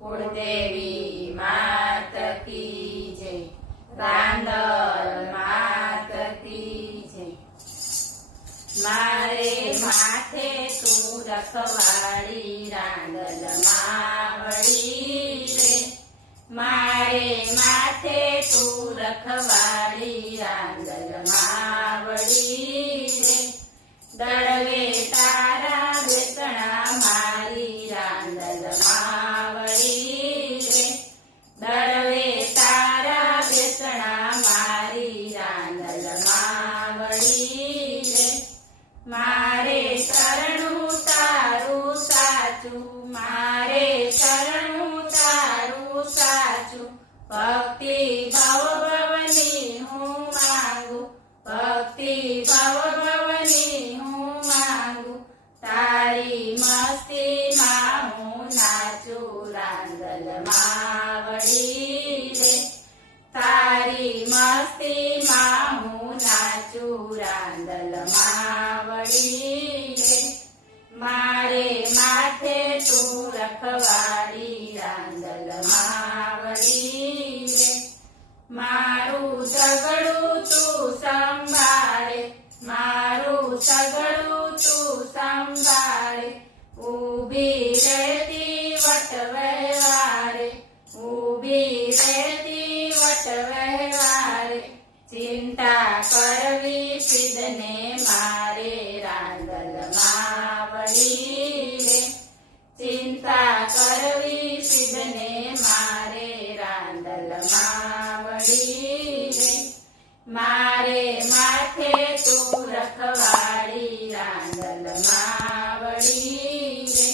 કુળદેવી માત કી જય, રાંદલ માત કી જય। મારે માથે તું રખવાડી રાંદલ માવડી રે, મારે માથે તું રખવાડી રાંદલ માવડી રે, દળવે તારા બેસણા મારી રાંદલ માવડી રે, દળવે તારા બેસણા મારી રાંદલ માવડી રે, મારે શરણું તારું સાચું, મારે શરણું તારું સાચું, ભક્તિ ભવ ભવની હું માંગુ, ભક્તિ ભવ ભવની હું માંગુ, તારી મસ્તીમાં હું નાચું રાંદલ માવડી રે, તારી મસ્તીમાં હું નાચું રાંદલ માવડી રે, મારે માથે તું રખવાડી રાંદલ માવડી રે, મારું સગડું તું સંભાળે, મારું સગડું તું સંભાળે, ઊભી રહેતી વટ વ્યવહારે, ઊભી રહેતી વટ વ્યવહારે, ચિંતા કરવી સિદ્ધને મારે રાંદલ માવડી રે, ચિંતા કરવી સિદ્ધને મારે રાંદલ માવડી રે, મારે માથે તું રખવાડી રાંદલ માવડી રે,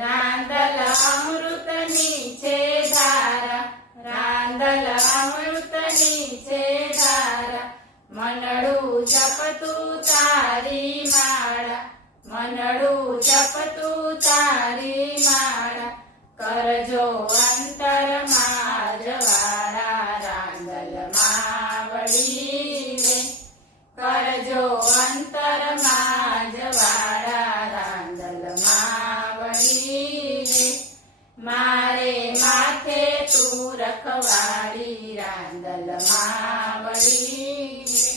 રાંદલ અમૃતની છે ધારા, રાંદલ અમૃતની છે ધારા, મનડું જપતું તારી માળા, મનડું જપતું તારી માળા, કરજો અંતરમાં જવાળા રાંદલ માવડી રે, કરજો અંતરમાં જવાળા રાંદલ માવડી રે, મારે માથે તું રખવાડી રાંદલ માવડી રે,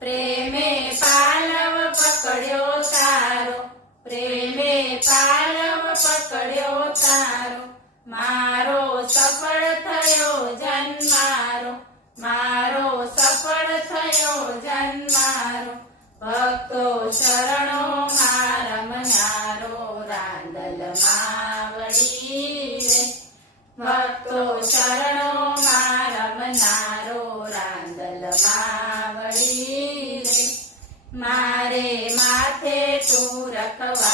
પ્રેમે પાલવ પકડ્યો તારો, પ્રેમે પાલવ પકડ્યો તારો, મારો સફળ થયો જન્મારો, મારો સફળ થયો જન્મારો, ભક્તો શરણો માં રમનારો રાંદલ માવડી રે, ભક્તો શરણો માં રમનારો રાંદલ માવડી રે, મારે માથે તું રખવા